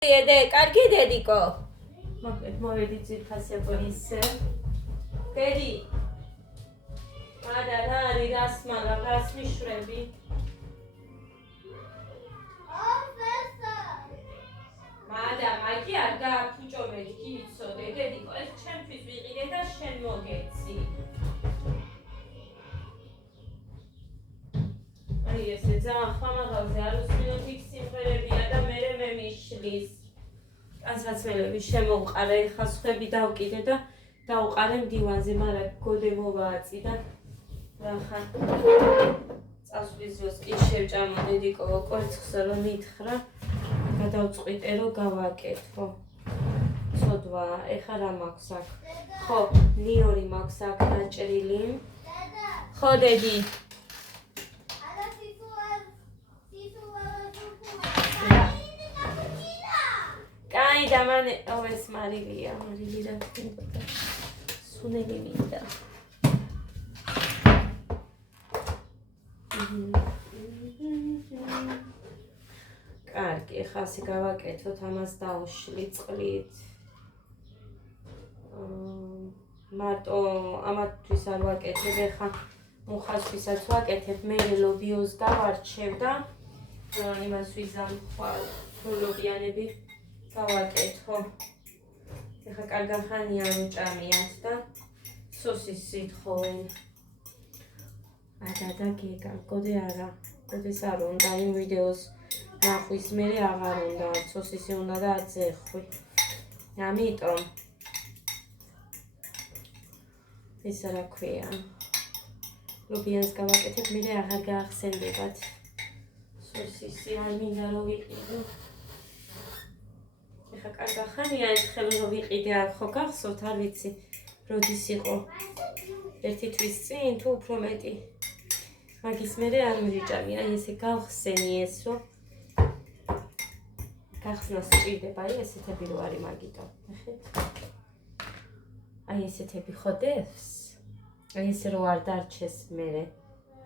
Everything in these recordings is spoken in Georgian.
დედე, კარგი დედიკო. მოვედით ძირფასებონის დედი. მარა რა არის რას მაგა რას მიშვრები? მარა მაგი არ გააფუჭობდი კი ვიცოდე დედიკო ეს ჩემთვის ვიყიდე და შენ მოგეცი. აი ესე ძალიან ხამაღალზე არ უსმინოთ იქ სიმღერებია და მე მიშლის. განსაცმელები შემოვყარე, ხა სხვები დავკიდე და დავყარე მდივანზე, მაგრამ გოდე მოვააწი და რახან წასვლის დროს კი შევჭამო დედიკო კვერცხზე რომ მითხრა გადავწყვიტე რომ გავაკეთო. ცოდვა, ეხა რა მაქვს აქ? ხო, ნიორი მაქვს აქ დაჭრილი. ხო დედი. კაი და მანე ეს მარილია რა თქმა სუნელი მინდა. კარგი, ეხლა ასე გავაკეთოთ, ამას დავშლი წყლით. მარტო ამათთვის არ ვაკეთებ, ეხლა მუხასთვისაც ვაკეთებ, მე ლობიოს გავარჩევ და იმას ვიზამხვალ, ლობიანები გავაკეთო. ეხლა კარგად ხანია ვიჭამიათ და სოსისით ხოვენ. და გეგა, გოდე არა, გოდეს არ უნდა იმ ვიდეოს ნახვის მერე აღარ უნდა, სოსისი უნდა და აწეხვი. ამიტომ ეს რა ქვია. ლობიანს გავაკეთებ, მერე აღარ გაახსენდებათ. სოსისი არ მინდა რომ ვიყიდო. ეხლა კარგად ხანია ერთხელ რომ ვიყიდე არ ხო გახსოვთ, არ ვიცი როდის იყო. ერთი თვის წინ თუ უფრო მეტი. მაგის მერე არ მივიჭამი, აი ესე გავხსენი ეს რომ გახსნას სჭირდება, აი ესეთები რო არის მაგითო. ნახეთ. აი ესეთები ხოდებს. აი ესე რო არ დარჩეს მერე.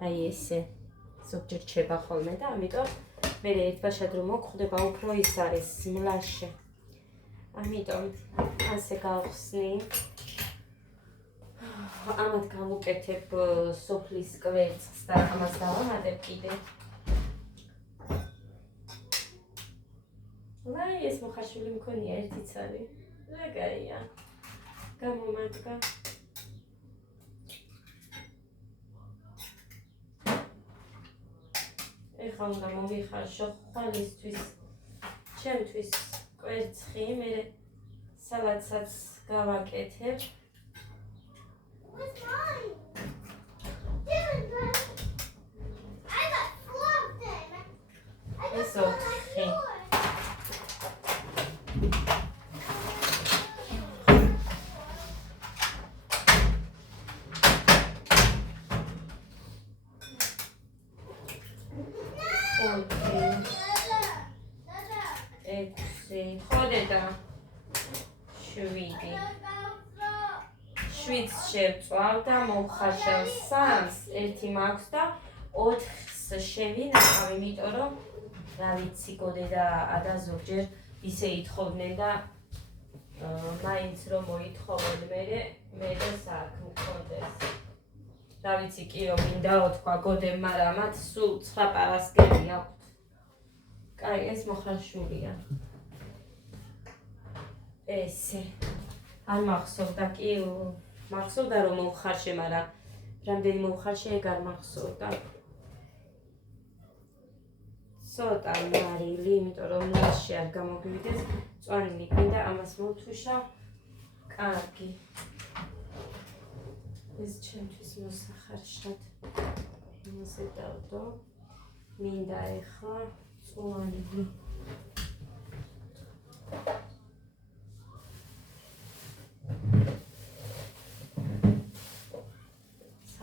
აი ესე ზოგჯერ რჩება ხოლმე და ამიტომ მერე ერთბაშად რომ მოგხვდება უფრო ის არის მლაშე. ამიტომ ასე გავხსნი. ამათ გავუკეთებ სოფლის კვერცხს და ამას დავამატებ კიდე. ლაი ეს მოხარშული მქონია ერთიც არის. რაგაია. გამომადგა. ეხლა უნდა მოვიხარშო ხვალისთვის, ჩემთვის კვერცხი, მე სალატსაც გავაკეთებ. ეს ოთხი. ხოდედა 7. 7-ს შევწვალ და მოვხარშავ 3-ს, 1 მაქვს და 4-ს შევინახავ, იმიტომ რომ რა ვიცი გოდე და ადა ზოგჯერ ისე ითხოვდნენ და მაინც რომ მოითხოვოთ მე საკ მქონდეს. რა ვიცი კი რომ მინდაო თქვა გოდემ, მაგრამ მათ სულ 9 პარასკევი აქვთ. კაი, ეს მოხარშულია. ესე. არ მახსოვდა კი, მახსოვდა რომ მოვხარშე, მაგრამ რამდენი მოვხარშე ეგ არ მახსოვდა. ცოტა მარილი, იმიტომ რომ მლაშე არ გამოგვივიდეს, წვანილი გვინდა, ამას მოვთუშავ. კარგი. ეს ჩემთვის მოსახარშად. იმასე დავდო. მინდა ეხლა წვანილი.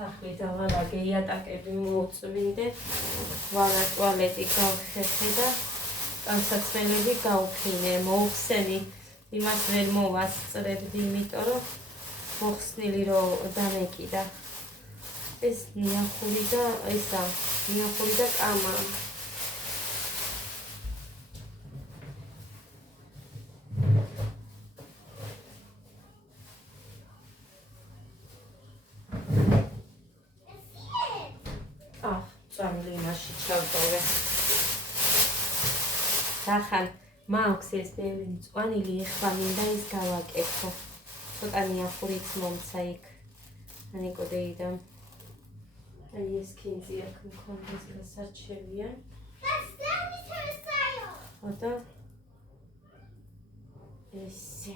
სახლი დავალაგე, იატაკები მოვწვიდე, ვარა ტუალეტი გავხეხე და განსაცმელები გავფინე, მოვხსენი, იმას ვერ მოვასწრებდი, იმიტომ რომ მოხსნილი რომ დამეკიდა. ეს ნიახური და ესა, ნიახური და კამა. წამლი იმაში ჩავწოვე. ახალ მაქვს ეს ბევრი მწვანილი, ეხლა მინდა ის გავაკეთო. ცოტა ნიახურიც მომცა იქ. ანიკოდეიდან. აი ეს კინძი აქ მქონდეს გასარჩევია. ოდა ესე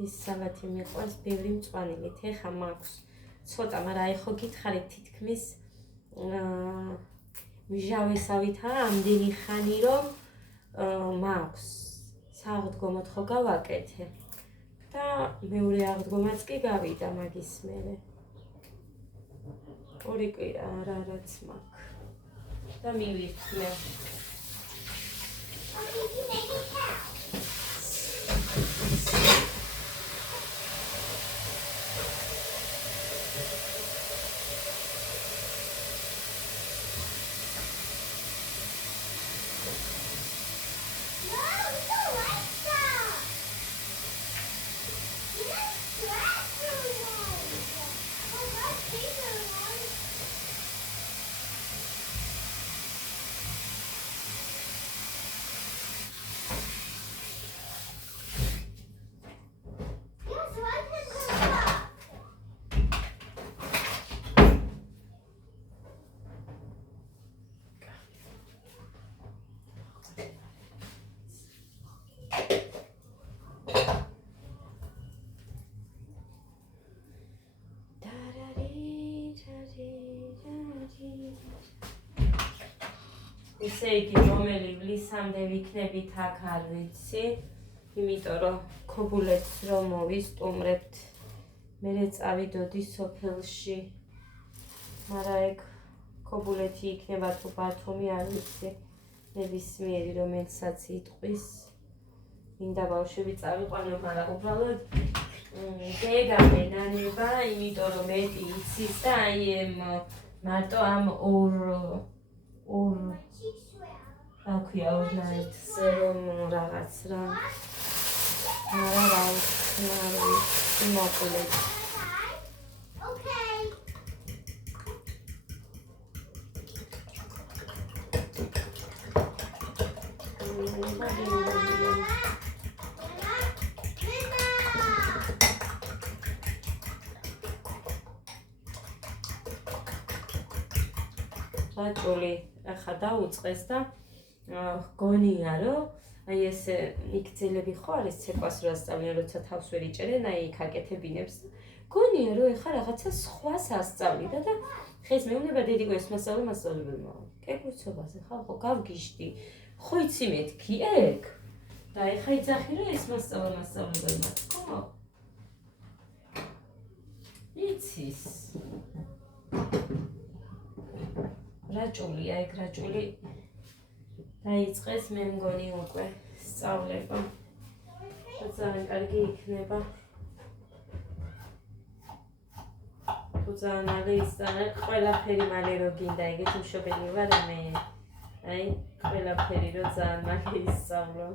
ის სალათი მიყვარს ბევრი მწვანილით. ეხა მაქვს ცოტა, მაგრამ აი ხო გითხარით თითქმის მჟავესავითაა ამდენი ხანი, რომ მაქვს სააღდგომოდ ხო გავაკეთე და მეორე აღდგომაც კი გავიდა მაგის მერე. ორი კვირა არაც მაქვს და მივირთმევ. ესე იგი, რომელი ვლისამდე ვიქნებით აქ არ ვიცი, იმიტომ რომ ქობულეთს რომ მოვისტუმრებთ, მერე წავიდოდი სოფელში. მაგრამ ეგ ქობულეთი იქნება თუ ბათუმი არ ვიცი, ნებისმიერი რომელსაც იტყვის. მინდა ბავშვები წავიყვანო, მაგრამ უბრალოდ გეგამე ნანება, იმიტომ რომ მეტი იცის და აი მარტო ამ ორ რა ქვია ორნაირთზე რომ რაღაც რა მოკლედ. რაჭული ახლა დაუწყეს და გონია რომ აი ეს მიგძელები ხო არის ცეკვას რა სწავლიან, როცა თავს ვერ იჭერენ, აი იქ აკეთებინებს. გონია რომ ეხა რაღაცა სხვას ასწავლიდა და ხეს მეუბნება დედიკო ეს მასწავლებელმა. კეკუცობას ეხა ხო გავგიშდი. ხო იცი მეთქი ეგ? და ეხა იძახი რომ ეს მასწავლებელმა. ხო? იცის. რაჭულია ეგ რაჭული დაიწყეს მე მგონი უკვე სწავლება. ძალიან კარგი იქნება. თუ ძალიან მალე ისწავლე, ყველაფერი მალე რო გინდა, ეგეთი მშობელი ვარ მე. აი, ყველაფერი რო ძალიან მალე ისწავლო.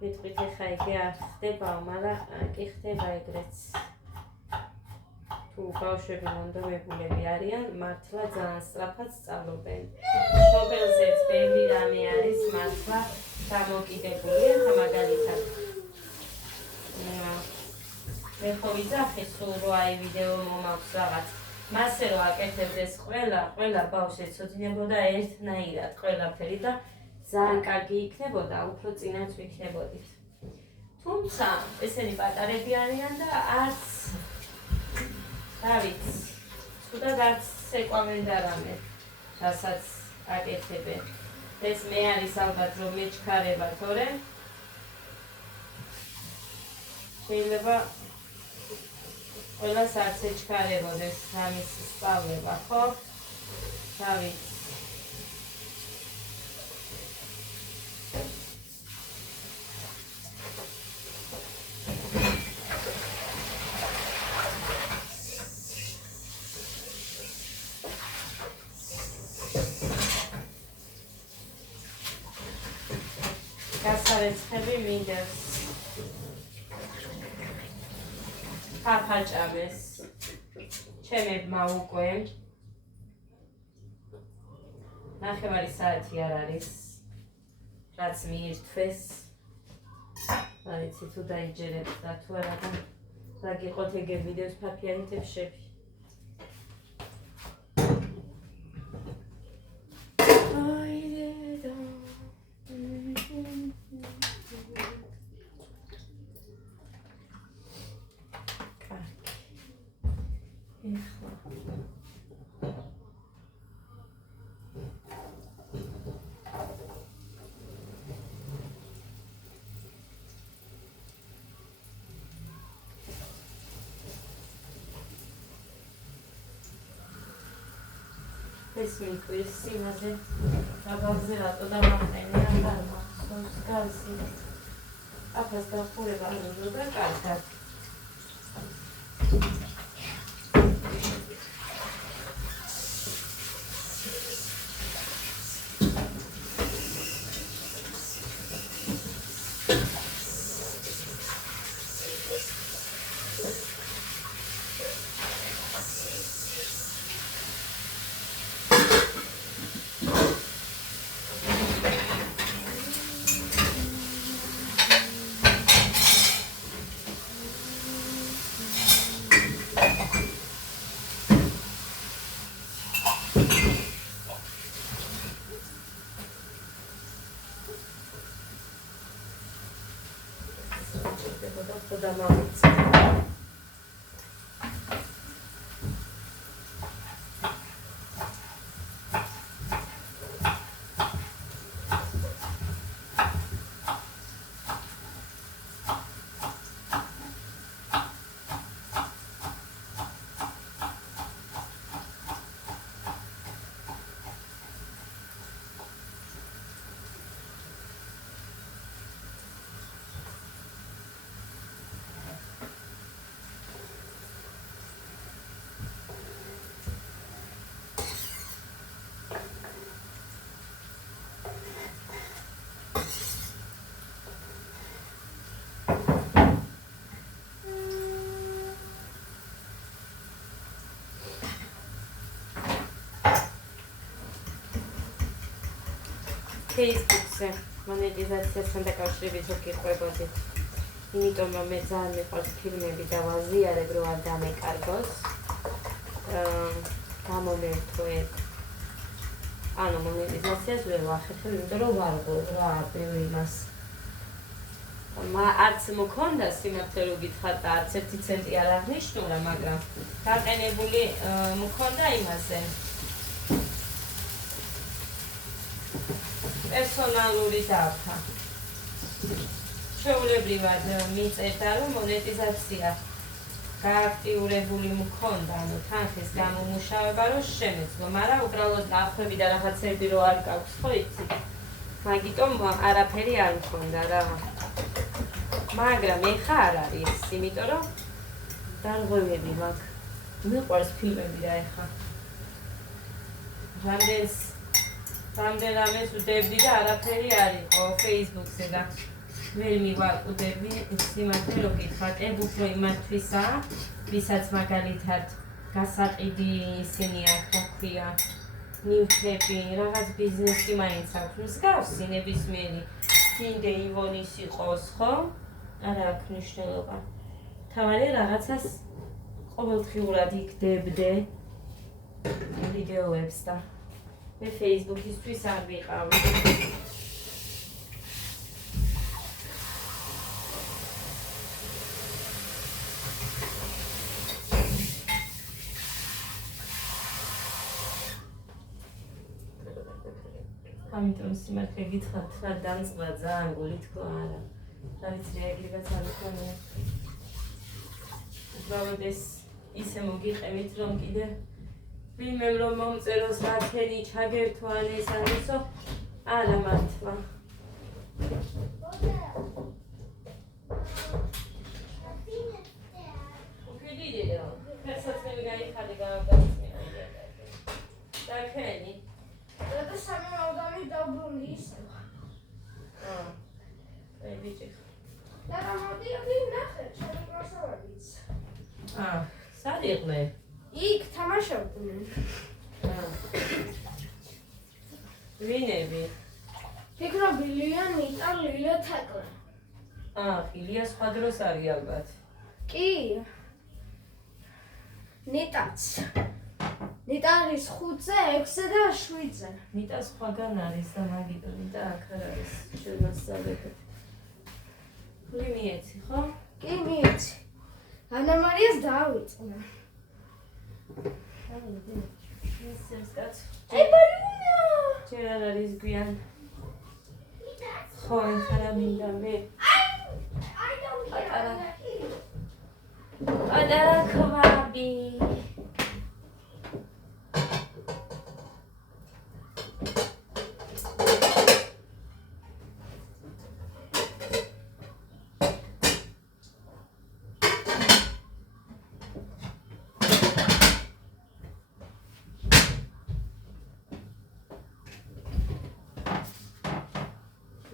მეთქვით ეხა ეგე არ ხდებაო, მაგრამ კი ხდება ეგრეც. თუ ბავშვები მონდომებულები არიან, მართლა ძალიან სწრაფად სწავლობენ. მშობელზეც ბევრი რამე არის მართლა დამოკიდებული, ხა მაგალითად. მე ხო ვიძახი სულ რო აი ვიდეო მომაქვს რაღაც. მასე რო აკეთებდეს ყველა ბავშვს ეცოდინებოდა ერთნაირად ყველაფერი და ძალიან კარგი იქნებოდა, უფრო წინაც ვიქნებოდით. თუმცა ესენი პატარები არიან და არც დავით, თუდად არც ეკვამენ და რამე, რასაც აკეთებენ. ეს მე არის ალბათ რომ მეჩქარება, თორემ შეიძლება ყველას არც ეჩქარებოდეს ამის სწავლება, ხო? დავით. გასარეცხები მინდებს. ფაფაჭამეს. ჩემებმა უკვე 9 საათი არ არის რაც მიირთვეს არ იცი თუ დაიჯერებთ და თუ არა და რა გიყოთ ეგ ვიდეოს ფაფიანი თებშები ეს მიკვირს სიმაზე აბაგზე რატო დამაყენია არ მახსოვს გასი აფას დახურება არ უნდა კარგად და მამიცა Facebook-ზე მონეტიზაციასთან დაკავშირებით რო გიყვებოდით. იმიტომ რომ მე ძალიან მიყვარს ფილმები და ვაზიარებ რომ არ დამეკარგოს. გამომერთვეთ. ანუ მონეტიზაციას ვერ ვახერხებ, იმიტომ რომ ვარგო რა ბევრი იმას. არც მქონდა სიმართლე რო გითხრათ და არც 1 ცენტი არ აღნიშნულა, მაგრამ დაყენებული მქონდა იმაზე. პერსონალური დაფა. ჩვეულებრივად მიწერდა რომ მონეტიზაცია გააქტიურებული მქონდა, ანუ თანხის გამომუშავება რომ შემეძლო, მაგრამ უბრალოდ დახვები და რაღაცები რო არ გაქვს, ხო იცი? მაგიტომ არაფერი არ მქონდა რა. მაგრამ ეხა არ არის, იმიტომ რომ დარღვევები მაქვს. მიყვარს ფილმები და ეხა. რამდენადაც ვდებდი და არაფერი არ იყო Facebook-ზე და ვერ მივაკვდები სიმართლე რო გითხრათ, უფრო იმათვისაა, ვისაც მაგალითად გასაყიდი ისინი აქვს, რა ქვია, ნივთები, რაღაც ბიზნესი მაინც აქვს, მსგავსი ნებისმიერი გინდა ივონის იყოს, ხო? არა აქვს მნიშვნელობა. თავარი რაღაცას ყოველდღიურად იქდებდე ვიდეოებს და მე Facebook-ისთვის არ ვიყავი. ამიტომ სიმართლე გითხრათ, რა დამწყდა ძალიან გული თქო არა. რა ვიცი რეაგირებაც არ მქონია. უბრალოდ ეს ისე მოგიყევით რომ კიდე ვინმემ რომ მომწეროს რათენი ჩაგერთო ან ეს ან ისო არა მართლა. უკიდიდეო, ფერსაცმელი გაიხადე გამაგაცმია. და ქენი? და სამი მოდამი დაბრუნდი ისე. აი ბიჭი. და გამოდიოდი ნახე, ჩემი პროფესორიც. სად იყვნენ? იქ ბილია, ნიტა, ლილა, თეკლე. ილია სხვა დროს არის ალბათ. კი. ნიტაც. ნიტა არის 5-ზე, 6-ზე და 7-ზე. ნიტა სხვაგან არის და მაგიტო ნიტა აქ არ არის შემოსწავლებელი. გული მიეცი, ხო? კი, მიეცი. ანა მარიას დავიწყნა. ისევ კაც. აი, ბალუნა. ჯერ არ არის გვიან. ხო, ხარა მინდა მე. პატარა ქვაბი.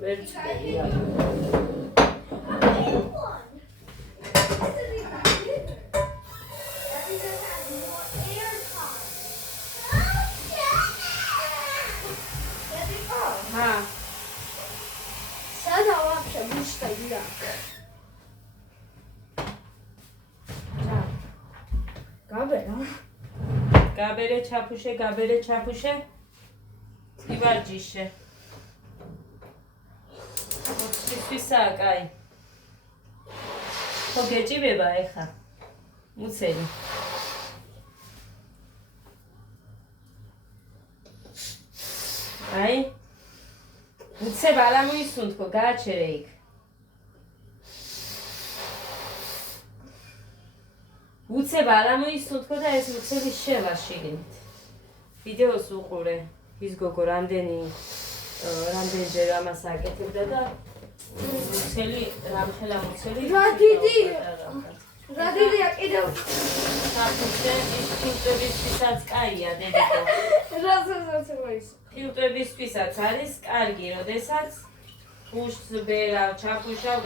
ვერ წვია. სადა ვაფშე მუშტაი აქ. გაბერა. გაბერე ჩაფუშე. ივარჯიშე. ფისაა, კაი. ხო გეჭირება ეხა. მუცელი. აი. მუცე ბალა მოისუნთქო, გააჩერე იქ. მუცე ბალა მოისუნთქო და ეს მუცელი შევა შიგნით. ვიდეოს უყურე. ის გოგო რამდენჯერ ამას აკეთებდა და მუცელი რამხელა მუცელი რა დიდია კიდევ საფუძე ის ფილტრებისთვისაც კაია დედიკო რასაც მოის ფილტრებისთვისაც არის კარგი როდესაც უშს ბერავ ჩაფუშავ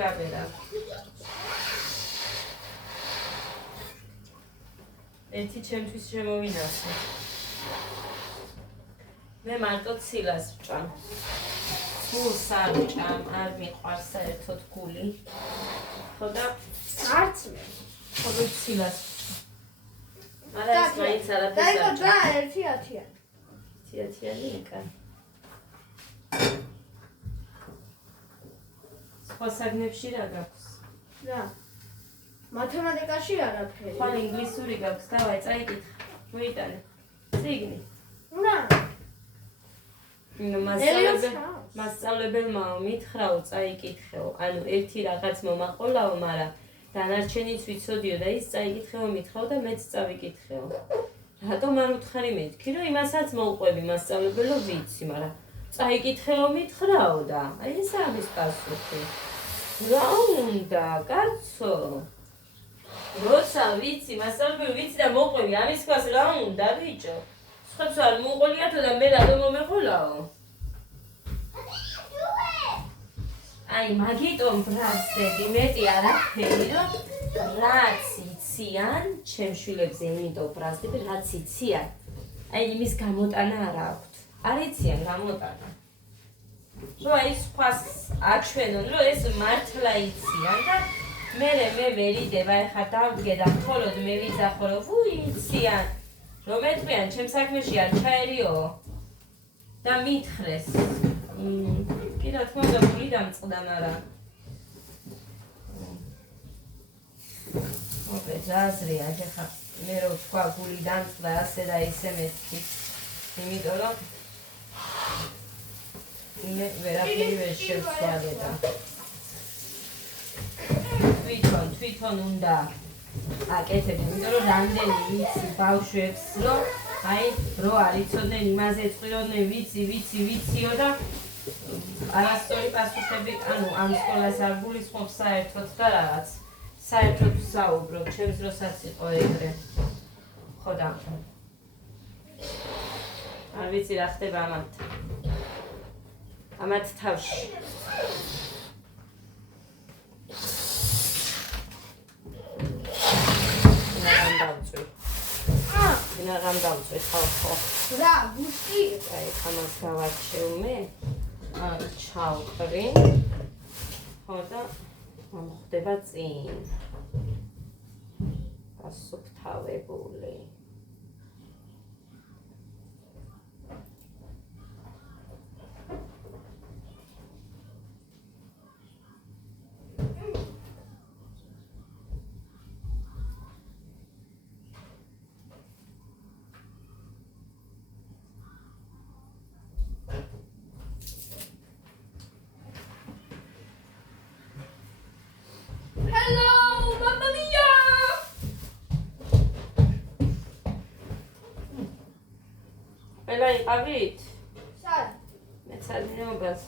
გაბერავ ერთი ჩემთვის შემოვინახე მე მარტო ცილას ვჭამ გულს არ ვჭამ, არ მიყვარს საერთოდ გული. ხო და არც მე. ხოლმე ცილას ვჭამ. მაგრამ ეს მაინც არაფერს არ ვჭამ. და ერთი 10-იანი. 10-იანი იქა. სხვა საგნებში რა გაქვს? რა. მათემატიკაში არაფერი. ხო ინგლისური გაქვს, დავაი წაიკითხე. მოიტანე. წიგნი. რა. მასწავლებელმა მითხრაო წაიკითხეო, ანუ ერთი რაღაც მომაყოლაო, მაგრამ დანარჩენიც ვიცოდიო და ის წაიკითხეო მითხრაო და მეც წავიკითხეო. რატომ არ უთხარი მეთქი, რომ იმასაც მოვყვები მასწავლებელო ვიცი, მაგრამ წაიკითხეო მითხრაო და აი ეს არის პასუხი. რა უნდა, კაცო? როცა ვიცი, მასწავლებელი ვიცი და მოვყვები, ამის ქვას რა უნდა, ბიჭო? სხვებს არ მოუყოლიათო და მე რატომ მომეყოლაო? აი მაგიტომ ბრაზდები მეტი არაფერი, რომ რაც იციან, ჩემ შვილებზე იმიტომ ბრაზდები, რაც იციან, აი იმის გამოტანა არ აქვთ. არ იციან გამოტანა. რომ აი სხვას აჩვენონ, რომ ეს მართლა იციან და მე ვერიდება, ეხლა დავდგე და მხოლოდ მე ვიძახო, რომ ვუი იციან. რომ ეთქვიან, ჩემ საქმეში არ ჩაერიო და მითხრეს. კი რა თქმა უნდა, გული დამწყდა, მაგრამ მოკლედ აზრია, ეხლა მე რო თქვა გული დამწყდა ასე და ისე მეთქი. იმიტომ რომ მე ვერაფერი ვერ შევცვალე და თვითონ უნდა აკეთებ, იმიტომ რომ რამდენი ვიცი ბავშვებს, რომ აი რო არ იცოდნენ იმაზე წვიროდნენ, ვიციო და არასწორი პასუხები, ანუ ამ სკოლას არ გულისხმობს საერთოდ და რაღაც. საერთოდ ვსაუბრობ, ჩემს დროსაც იყო ეგრე. ხო და არ ვიცი რა ხდება ამათ თავში. რამ დავწვი ხო? რა, გუშტი? აი, ამას გავარჩევ მე. ავყრი. ხო და ამხდება წინ. გასუფთავებული. Hello, Mamma Mia! ყველა იყავით? სად? მეცადინეობას.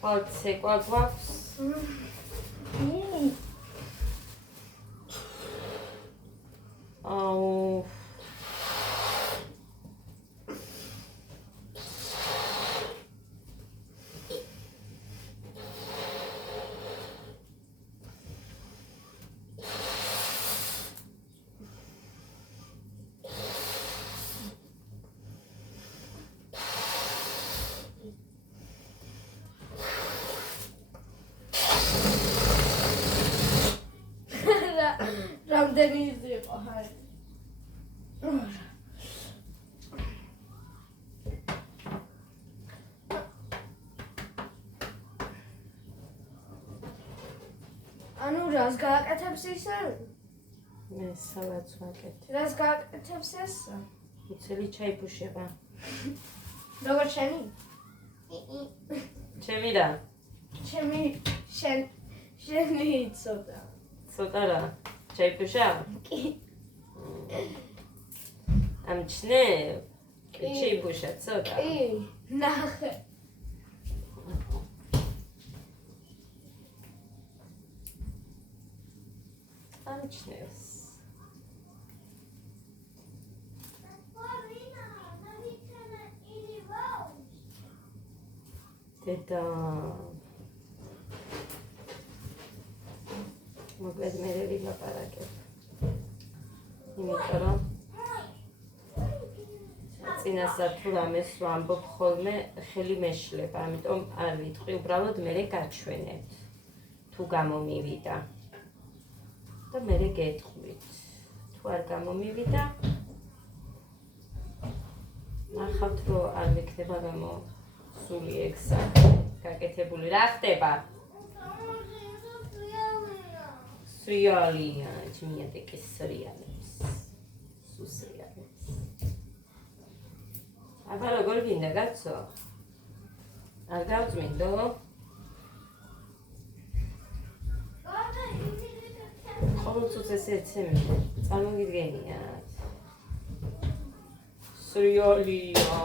ხალხ ცეკვა გვაქვს? აუ რამდენი იყო, ჰაი. ანუ რას გააკეთებს ისე? მე სადაც ვაკეთე. რას გააკეთებს ეს? უცელი ჩაიფუშება. როგორ შენი? ჩემი რა? შენი ცოტა. ცოტა რა? ჩაიფუშა? კი. ამჩნე? ჩაიფუშა ცოტა. კი, ნახე. ამჩნევს. დედა მოკლედ მე ვილაპარაკებ. იმიტომ რომ წინასწარ თუ რამეს ვამბობ ხოლმე ხელი მეშლება, ამიტომ არ ვიტყვი, უბრალოდ მე გაჩვენებთ თუ გამომივიდა. და მე გეტყვით. თუ არ გამომივიდა, ნახავთ რომ არ მეკნება სული ექსა გაკეთებული. რა ხდება? სრიალია, ჩემიატეკის სრიალებს. სუსრიალებს. აბა როგორ გინდა კაცო? არ გავწმინდო? ყოველთვის ესე ეცემები. წარმოგიდგენიათ. სრიალია.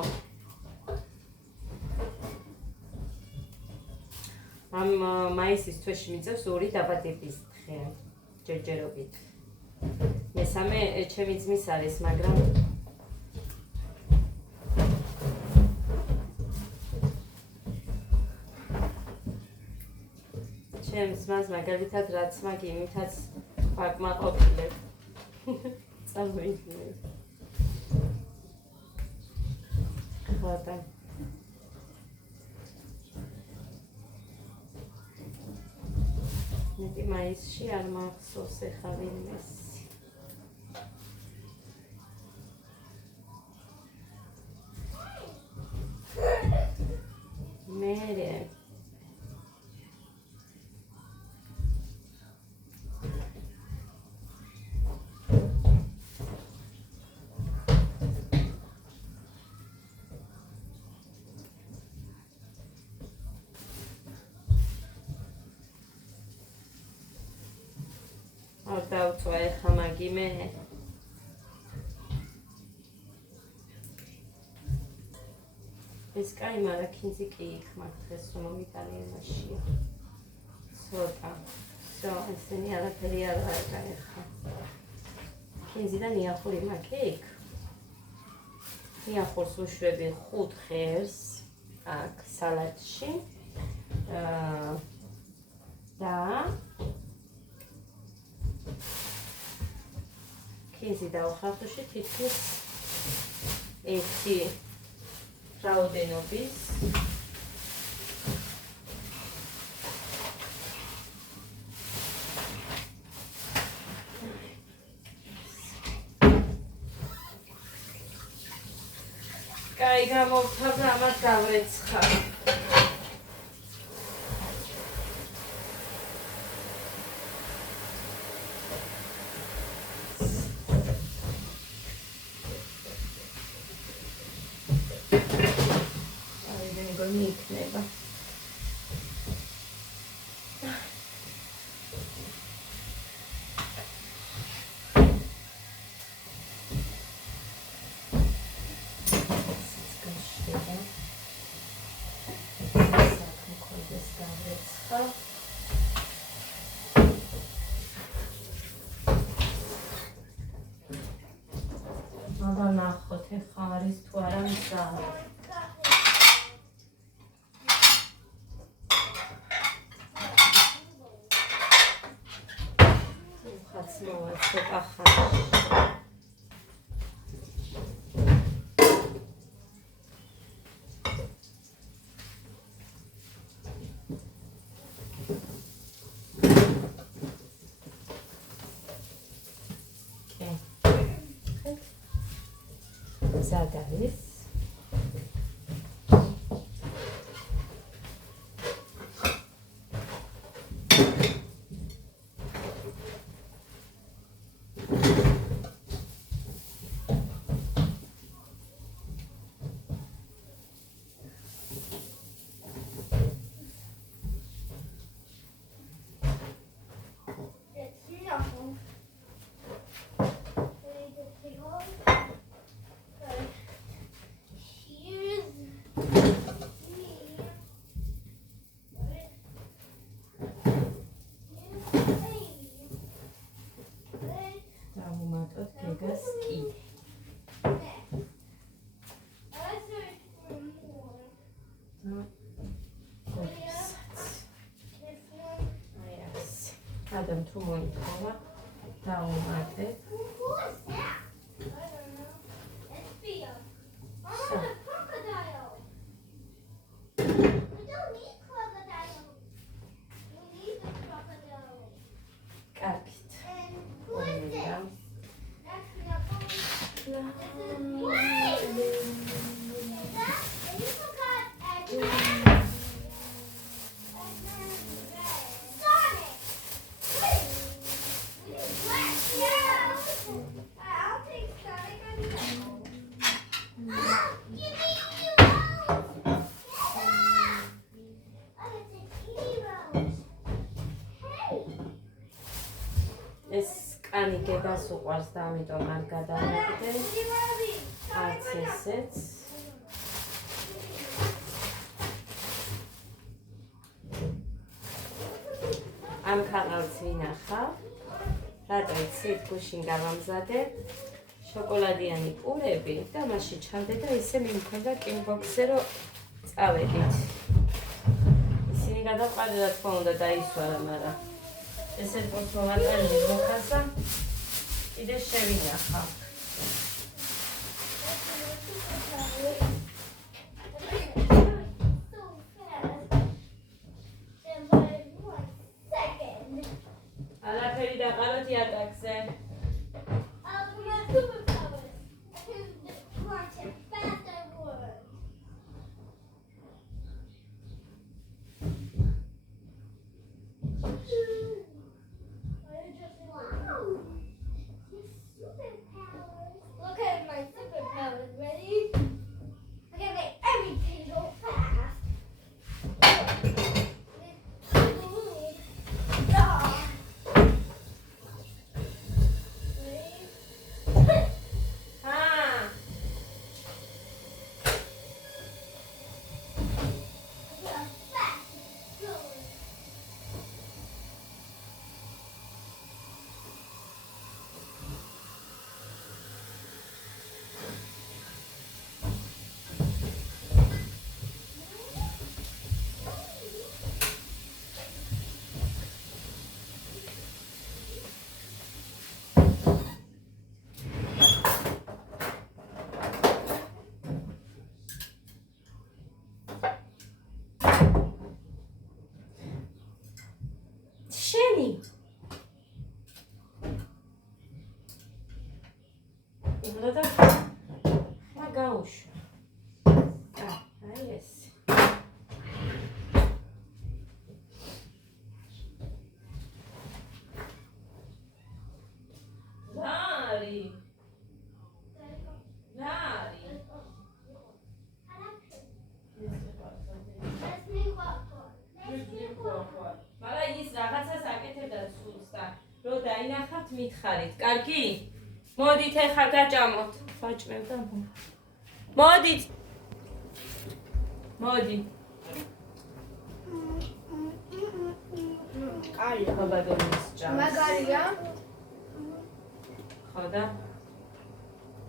ამ მაისის თვეში მიწევს 2 დაბადების დღე. ჯერჯერობით. მესამე ჩემი ძმის არის, მაგრამ ჩემს მას მაგალითად რაც მაგ იმითაც ვაკმაყოფილებ. წარმოიდგინე. ხოდა მეტი მაისში არ მახსოვს ეხა ვინმეს. მერე არ დავწვა ეხა მაგიმე. ეს კაი, მაგრამ კინძი კი იქ მაგ დღეს რომ მომიტანიებაშია. ცოტა. ესენი არაფერი არ არის ეხა. კინძი და ნიახური მაგ იქ. ნიახურს უშვები 5 ღერს აქ სალატში. და კინძი დავხარხუში თითქმის ერთი რაოდენობის კაი გამოვთავდა ამას გავრეცხა იქნება. აბა ნახოთ ეხლა არის თუ არა მზად. ცოტა ხანში მზად არის Adam თუ მოითხოვა დავუმატებ კანი გებას უყვარს და ამიტომ არ გადავაგდე არც ესეც ამ ქაღალდს ვინახავ რატო იცი გუშინ გავამზადე შოკოლადიანი პურები და მასში ჩავდე და ისე მიმქონდა კინბოქსზე რომ წავედით ისინი გადავყარე რა თქმა უნდა დაისვარა მაგრამ ესეთ პოს მომატანილი მოხასა კიდე შევინახავ ალაფერი დაყაროთ იატაკზე მოვსწრებდა და ხმა გაუშვა. აი ეს. ლარი. მაგრამ ის რაღაცას აკეთებდა სულს და რო დაინახავთ მითხარით. კარგი? მოდით ახლა გაჭამოთ. ვაჭმევ და მოდით. მოდი. კაია. ხაბადონის ჭამს. მაგარია. ხო და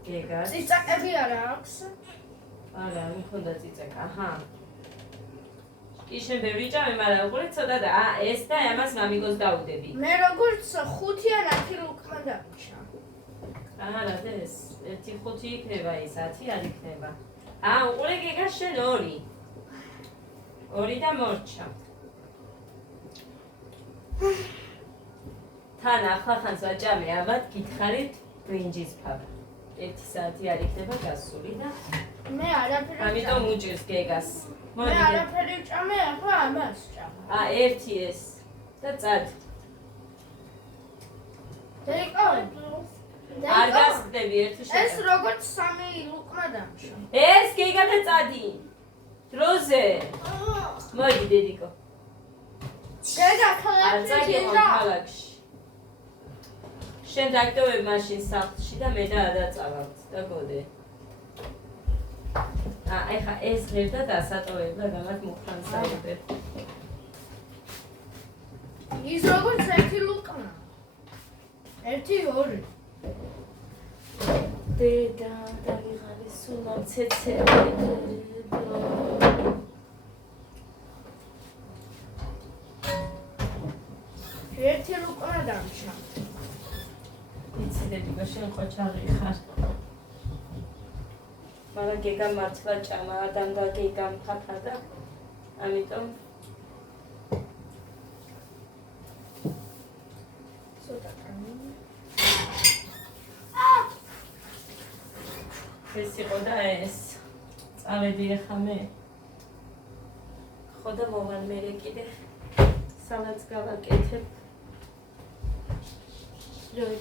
გეგას. წიწაკები არა აქვს. არა, მქონდა წიწაკა. აჰა. ისე ბევრი ჭამე, მაგრამ უყურეთ ცოტა და ეს და ამას მამიგოს დაუდები. მე როგორც 5 ან 10 ლუკმა დამიშა. არა, ეს 1-5 იქნება ის, 10 არ იქნება. უყურე გეგა შენ 2. 2 და მორჩა. თან ახლახანს ვაჭამე, ამათ გითხარით ბრინჯის ფაფა. 1 საათი არ იქნება გასული და მე არაფერი. ამიტომ უჭირს გეგას. მე არაფერი ვჭამე, ახლა ამას ვჭამე. 1 ეს და წად. დეიკო. არ გასწდები ერთი შეკა. ეს როგორც 3 ლუკმა დამშა. ეს გეგა და წადი. დროზე. მოდი დედიკო. გეგა არ ქალაქში წაგიყო და ქალაქში. შენ დაგდოვებ მაშინ სახლში და მე და ადაწავავთ და გოდე. ეხა ეს ღირდა დასატოვებ და გამათ მუხრან საუბერ. ის როგორც 1 ლუკმა. 1-2. დედა დაგიღალე სულ მოცეცები. ერთი ლუკმა დამშა. იცი დედიკო შენ ყოჩაღი ხარ. მაგრამ გეგა მართლა ჭამა ადამ და გეგამ ფაფა და ამიტომ ცოტა კანი. ეს იყო და ეს წავედი ახლა მე. ხო და მოვალ მე კიდე სალაც გავაკეთებ. ჯოი